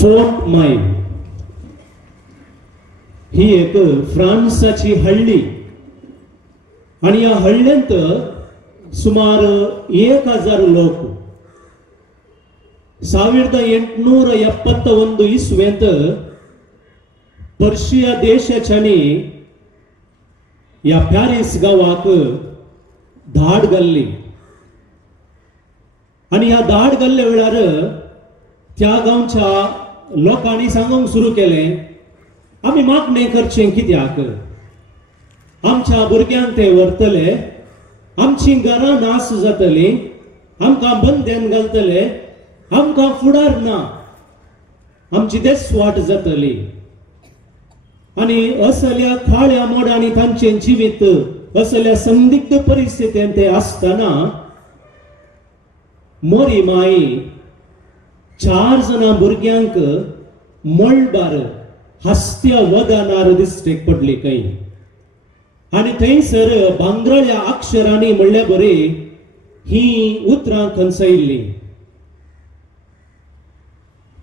Fort mine ही एक फ्रान्साची हल्ली आणि या हल्ल्यांत सुमार 1000 लोक 1871 इस्वेंत पर्शिया देशाच्यानी या पॅरिस गावाक धाड घाल्ली आणि ह्या धाड घाल्ले वेळार त्या गांवच्या लोकांनी सांगूंक सुरू केले आम्ही मागणे करचे कित्याक आमच्या भुरग्यांक ते व्हरतले आमची घरां नास जातली आमकां बंद्यान घालतले आमकां फुडार ना आमची देसवाट जातली आणि असल्या खाळ्या मोडांनी तांचे जिवीत असल्या संदिग्ध परिस्थितीत ते असताना मोरी माई 4 जणां भुरग्यांक मळबार हस्त्या वदानार दिश्टेक पडली काही आणि थंयसर भांगरळ्या अक्षरांनी म्हणले बरे ही उतरां खंचयल्ली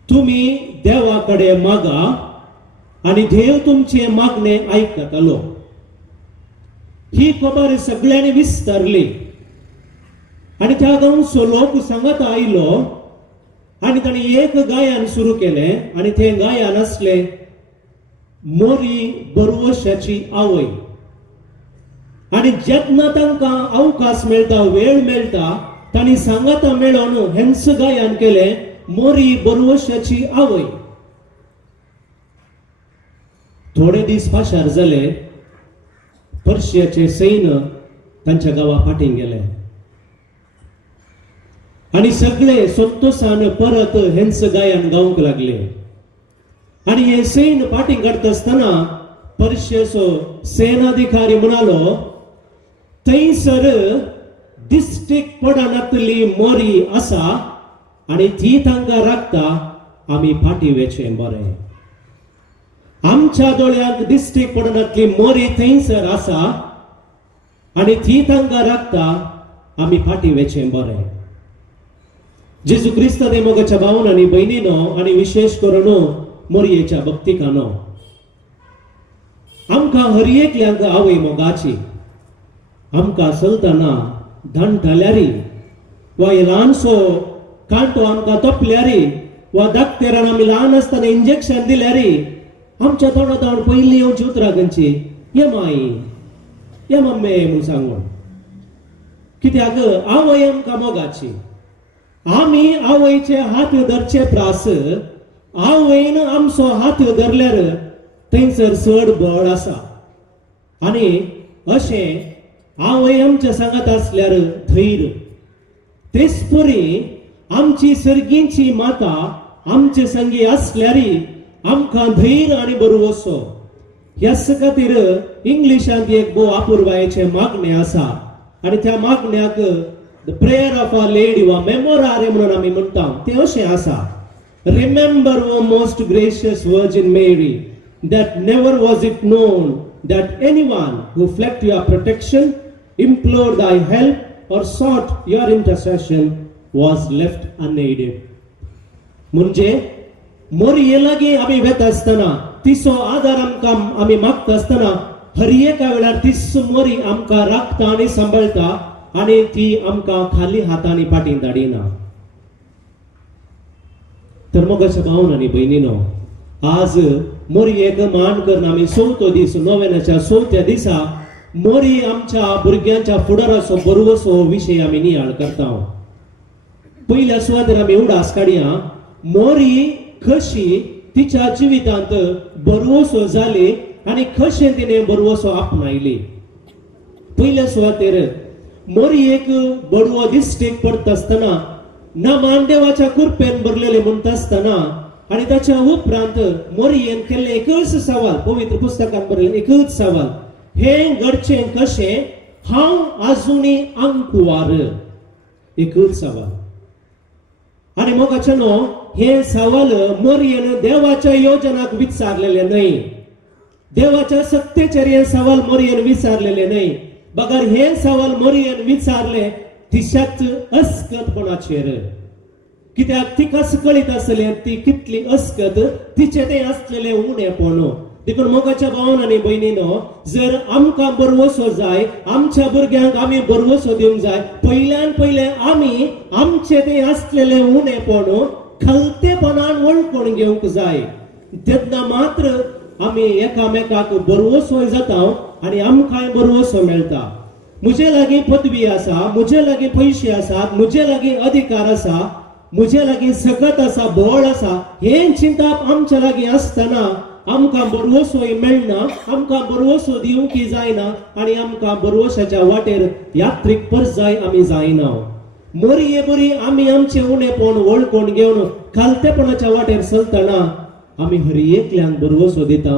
तुम्ही देवाकडे मागा आणि देव तुमचे मागणे ऐकतलो ही खबर सगळ्यांनी विस्तारली आणि त्या गांवचो लोक सांगत आयलो आणि ताणी एक गायन सुरू केले आणि ते गायन असले मोरी बरवशाची आवय आणि जेन्ना तांकां अवकाश मेळटा वेळ मेळटा ताणी सांगता मेळोन हेंच गायन केले मोरी बरवशाची आवय थोडे दीस पाशार जाले पर्शियाचे सैन्य तांच्या गावा फाटीं गेले आणि सगळे संतोषान परत हेंच गायन गावंक लागले आणि हे सैन्य फाटीं काडटा आसतना पर्शियाचो सेनाधिकारी म्हणालो थंयसर दिश्टेक पडनातली मोरी आसा आणि ती तांकां राखता आमी फाटीं वेचें बरें आमच्या दोळ्यांक दिश्टेक पडनातली मोरी थंयसर आसा आणि ती तांकां राखता आमी फाटीं वेचें बरें जेजू क्रिस्त दे मोगाच्या भावन आणि बहिणीनो आणि विशेष करून मोरयेच्या भक्तिकानो आमकां हर एकल्यांक आवय मोगाची आमकां चलतना धांटाल्यारी वा ल्हानसो कांटो आमकां तोपल्यारी वा धाकटेरान आमी ल्हान आसतना इंजेक्शन दिल्यारी आमच्या तोंडांत पयलीं येवची उतरां खंयची ये माई ये मम्मे म्हूण सांगून कित्याक आवय आमकां मोगाची आमी आवयचे हात धरचे प्रास आवयन आमचो हात धरल्यार थंयसर चड बळ आसा आणि अशें आवय आमच्या सांगात असल्यार धैर्य तेच परी आमची सर्गींची माता आमचे संगी असल्यारी आमकां धैर्य आणि बरवसो ह्याच खातीर इंग्लिशांत एक भोव अपुर्बायेचे मागणे आसा आणि त्या मागण्याक The prayer of Our Lady वा मेमोरारे म्हणून आमी म्हणटा ते अशें आसा Remember, O most gracious Virgin Mary, that never was it known that anyone who fled to your protection, implored thy help, or sought your intercession was left unaided. म्हणजे मोरये लागी आमी वेत आसतना तिचो आदार आमकां आमी मागता आसतना हर एका वेळार तीच मोरी आमकां राखता आनी सांबाळटा आणि ती आमकां खाली हातांनी फाटीं धाडिना तर मोगाच्या भावन आनी भयणीनो आज मोरयेक मान करून आमी 4थो दीस नोवेनाच्या 4थ्या दिसा मोरी आमच्या भुरग्यांच्या फुडाराचो बरवसो विशय आमी नियाळ करता पयल्या सुवातेर आमी उडास काडया मोरी कशी तिच्या जिवितांत बरवसो जाली आणि कशें तिणें बरवसो आपणायली पयल्या सुवातेर मोरयेक बडवो दिश्टेक पडटा आसतना ना मानदेवाच्या कृपेन भरलेले म्हणटा आसतना आणि ताच्या उपरांत मोरयेन केल्ले एकच सवाल पवित्र पुस्तकांत बरयले एकच सवाल हे घडचें कशें हांव आजुनी आंकुवार एकच सवाल आणि मोगाचेनो हे सवाल मोरयेन देवाच्या योजनाक विचारलेले नाही देवाच्या सत्तेचेर हे सवाल मोरयेन विचारलेले नाही बगर हे सवाल मोरयेन विचारले तिशाच अस्कतपणाचेर कित्याक ती कस कळीत आसले ती कितली अस्कत तिचे ते आसलेले उणेपण देखून मोगाच्या भावान आनी भयणीनो जर आमकां बरवसो जाय आमच्या भुरग्यांक आमी बरवसो दिवंक जाय पयल्यान पयले आमी आमचे ते आसलेले उणेपण खलतेपणान वळखून घेवंक जाय तेन्ना मात्र आमी एकामेकाक बरवसोय जाता आनी आमकांय बरवसो मेळटा म्हजे लागीं पदवी आसा म्हजे लागीं पयशे आसात म्हजे लागीं अधिकार आसा म्हजे लागीं सकत आसा बळ आसा हे चिंता आमच्या लागीं आसतना आमकां बरवसोय मेळना आमकां बरवसो दिवंकी जायना आनी आमकां बरवशाच्या वाटेर यात्रीक परजाय आमी जायना मोरी बरी आमी आमचे उणेपण वळखून घेवन खालतेपणाच्या वाटेर चलतना आमी हर एकल्यांक बरवसो दिता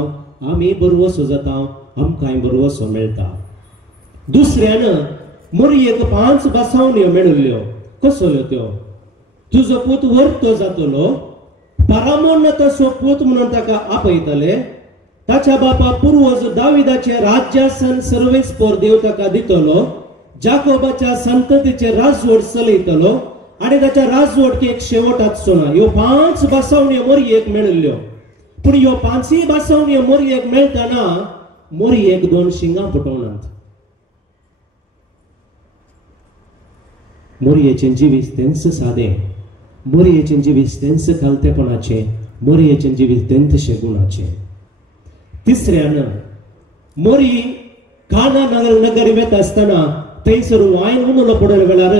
आमी बरवसो जाता आमकांय बरवसो मेळटा दुसऱ्यान मोरयेक 5 बासावण्यो मेळिल्ल्यो कसल्यो त्यो तुजो पूत वर्तो जातलो परामोन तसो पूत म्हणून ताका आपयतले ताच्या बापा पूर्वज दाविदाचे राज्यासन सर्वेस्पोर देव ताका दितलो जाकोबाच्या संततीचे राजवट चलयतलो आणि ताच्या राजवटकेक शेवट आसचो ना ह्यो 5 बासावण्यो मोरयेक मेळिल्ल्यो पूण ह्यो 5 बासावण्यो मोरयेक मेळटना मोरयेक 2 शिंगां फुटोवनात मोरयेचें जिवीत तेंच सादें मोरयेचें जिवीत तेंच खालतेपणाचें मोरयेचें जिवीत तेंचशे गुणाचें तिसऱ्यान मोरी काना नगर वेत आसतना थंयसर वायन उणलो पडले वेळार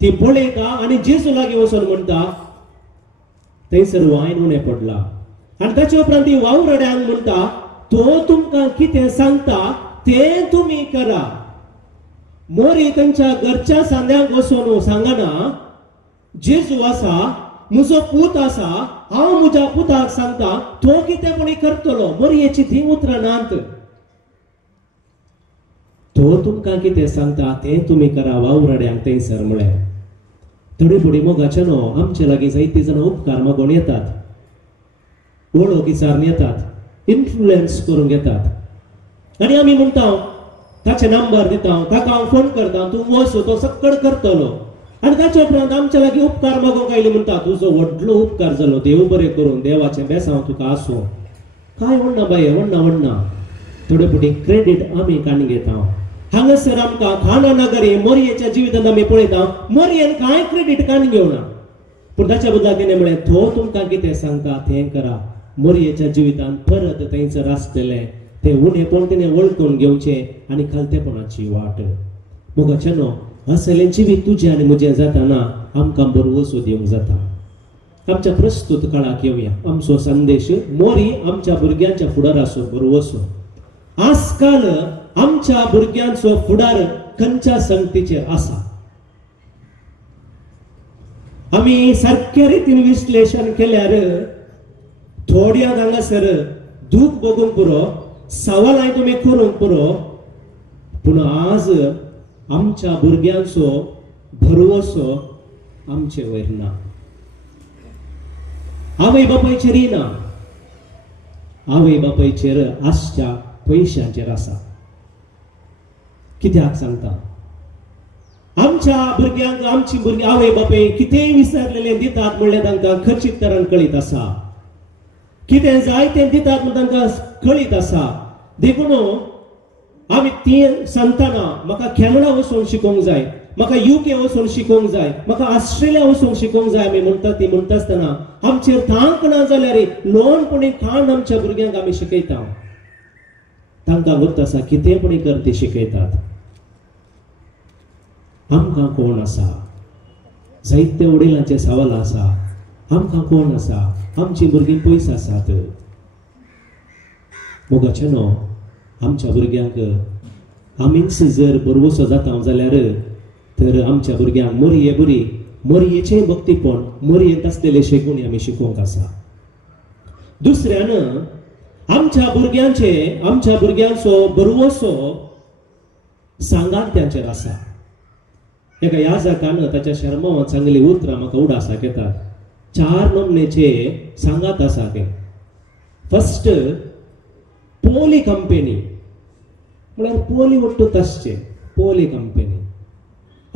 ती पळयता आनी जेजू लागीं वचून म्हणटा थंयसर वायन उणें पडला आनी ताचे उपरांत ती वावरड्यांक म्हणटा तो तुमकां कितें सांगता तें तुमी करा मोरी तांच्या घरच्या सांद्यांक वचून सांगना जेजू आसा म्हजो पूत आसा हांव म्हज्या पुताक सांगता तो कितें करतलो मोरयेची ती उतरां नात तो तुमकां कितें सांगता तें तुमी करा वावरड्यांक थंयसर म्हळें थोडी फुडी मोगाचे न्हू आमचे लागीं जायतीं जाणां उपकार मागून येतात वळख विचारून येतात इन्फ्लुएन्स करूंक येतात आनी आमी म्हणटा ताचे नंबर दिता ताका हांव फोन करता तूं वच तो सक्कड करतलो आनी ताचे उपरांत आमच्या लागीं उपकार मागोवंक आयले म्हणटा तुजो व्हडलो उपकार जालो देव बरें करून देवाचें बेसांव तुका आसूं काय म्हणना बाये म्हणना थोडे फुटी क्रेडीट आमी काडून घेता हांगासर आमकां खाना नगरी मोरयेच्या जिवितांत आमी पळयता मोरयेन कांय क्रेडीट काडून घेवना पूण ताच्या बदला तिणें म्हळें तो तुमकां कितें सांगता तें करा मोरयेच्या जिवितांत परत थंयसर आसतलें ते उणेपण तिणें वळखून घेवचें आनी खालतेपणाची वाट मोगाचे न्हू असलें जिवीत तुजें आनी म्हजें जाताना आमकां बरवसो दिवंक जाता आमच्या प्रस्तुत काळाक येवया आमचो संदेश मोरी आमच्या भुरग्यांच्या फुडार आसूं बरवसो आजकाल आमच्या भुरग्यांचो फुडार खंयच्या संगतीचेर आसा आमी सारक्या रितीन विश्लेशण केल्यार थोड्यांक हांगासर दूख बगूंक पुरो सवालांय तुमी करूंक पुरो पूण आज आमच्या भुरग्यांचो भरवसो आमचे वयर ना आवय बापायचेर ना आवय बापायचेर आसच्या पयशांचेर आसा कित्याक सांगता आमच्या भुरग्यांक आमची भुरगीं आवय बापाय कितेंय विसरलेले दितात म्हणल्यार तांकां खचित तरान कळीत आसा कितें जाय तें दितात म्हण तांकां कळीत आसा देखून आमी ती सांगतना म्हाका कॅनडा वचून शिकोवंक जाय म्हाका UK वचून शिकोवंक जाय म्हाका ऑस्ट्रेलिया वचून शिकोवंक जाय आमी म्हणटा ती म्हणटा आसतना आमचेर थांक ना जाल्यार ल्हानपणी खाण आमच्या भुरग्यांक आमी शिकयता तांकां गुर्त आसा कितेंपणी कर ती शिकयतात आमकां कोण आसा जायते वडिलांचे सवाल आसा आमकां कोण आसा आमची भुरगीं पयस आसात मोगाचे न्हू आमच्या भुरग्यांक आमीच जर बरवसो जाता जाल्यार तर आमच्या भुरग्यांक मोरये बरी मोरयेचें भक्तीपण मोरयेंत आसलेले शेगुणी आमी शिकोवंक आसा दुसऱ्यान आमच्या भुरग्यांचो बरवसो सांगात्यांचेर आसा एका याजकान ताच्या शर्मावांत सांगली उतरां म्हाका उडासाक येतात 4 नमनेचे सांगात आसा ते फर्स्ट पोली कंपनी म्हळ्यार पोली वट्टूच आसचे पोली कंपनी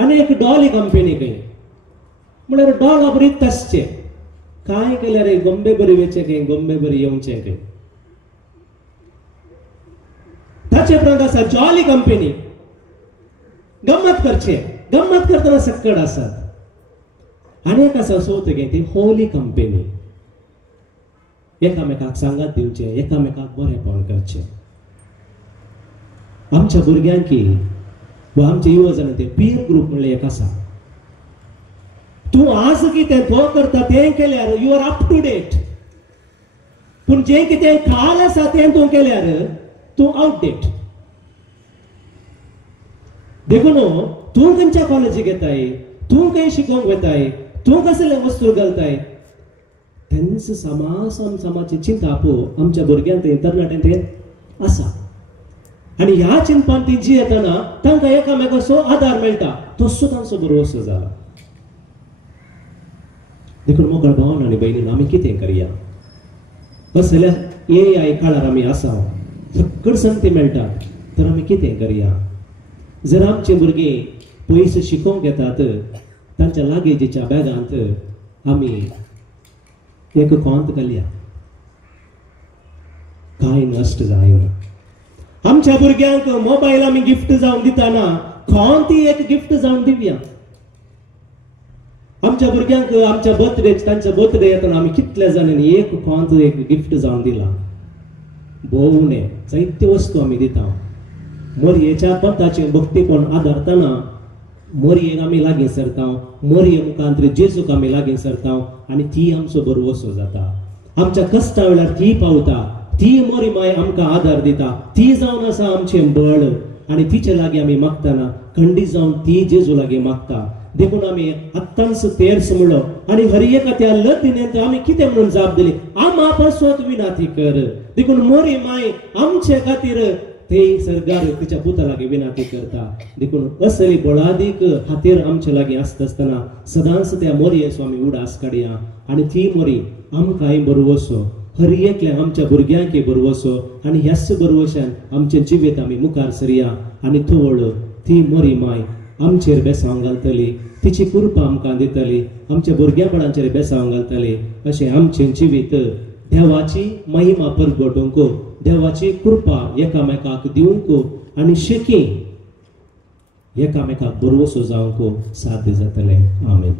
आनी एक डॉली कंपनी खंय म्हळ्यार डॉला बरी तसचे काय केल्यार गोंबे बरी वेचे काय गोंबे बरी येवचे काय ताचे उपरांत आसा जॉली कंपनी गंमत करचे गंमत करतना सक्कड आसात आनी एक आसा चवथे गे ती होली कंपनी एकामेकाक सांगात दिवचे एकामेकाक बरेपण करचे आमच्या भुरग्यांकी वा आमच्या युवजन ते पीर ग्रुप म्हणले एक आसा तू आज कितें तो करता तें केल्यार you are up to date पूण जें कितें काल आसा तें तूं केल्यार तूं आउटडेट देखून तूं खंयच्या कॉलेजीक येताय तूं खंय शिकोवंक वताय तूं कसले वस्तू घालताय तेंच समाजाची चिंता पळोव आमच्या भुरग्यांक तरणाट्यांक ते आसा आनी ह्या चिंतपान ती जी येतना तांकां एकामेकाचो आदार मेळटा तसो तांचो भरवसो जाला देखून मोकळ भावन आनी भयणीन आमी कितें करया बस जाल्यार AI काळार आमी आसा सकड संगती मेळटात तर आमी कितें करया जर आमचे भुरगे पयस शिकोवंक येतात तांच्या लागींच्या बॅगांत आमी एक कोंत घालया कांय नश्ट जायना आमच्या भुरग्यांक मोबायल आमी गिफ्ट जावन दिताना कोंत एक गिफ्ट जावन दिवया आमच्या भुरग्यांक आमच्या बर्थडे तांच्या बर्थडे येतना आमी कितल्या जाणांनी एक कोंत एक गिफ्ट जावन दिला भोवणे जायत्यो वस्तू आमी दिता मोरयेच्या पंथाचे भक्तीपण आदारतना मोरयेक आमी लागीं सरता मोरये मुखांत जेजूक आमी लागीं सरता आनी ती आमचो बरवसो जाता आमच्या कश्टा वेळार ती पावता ती मोरी माय आमकां आदार दिता ती जावन आसा आमचें बळ आनी तिचे लागीं आमी मागतना खंडी जावन ती जेजू लागीं मागता देखून आमी आत्तांच तेर्स म्हणलो आनी हर एका त्या लतीनेंत आमी कितें म्हणून जाप दिली आमा पासत विनाती कर देखून मोरी माय आमचे खातीर ते सरकार तिच्या पुता लागीं विनाती करता देखून असली बळादीक हातीर आमचे लागीं आसता आसतना सदांच त्या मोरये स्वामी उडास काडया आनी ती मोरी आमकांय बरवसो हर एकल्या आमच्या भुरग्यांकय बरवसो आनी ह्याच बरवशान आमचें जिवीत आमी मुखार सरया आनी थोड ती मोरी माय आमचेर बेसांव घालतली तिची कृपा आमकां दितली आमच्या भुरग्यापणांचेर बेसांव घालतली अशें आमचें जिवीत देवाची महिमा परगटूंक देवाची कृपा एकामेकाक दिवंक आनी शिकी एकामेकाक बरवसो जावंक साध्य जातलें आमेन.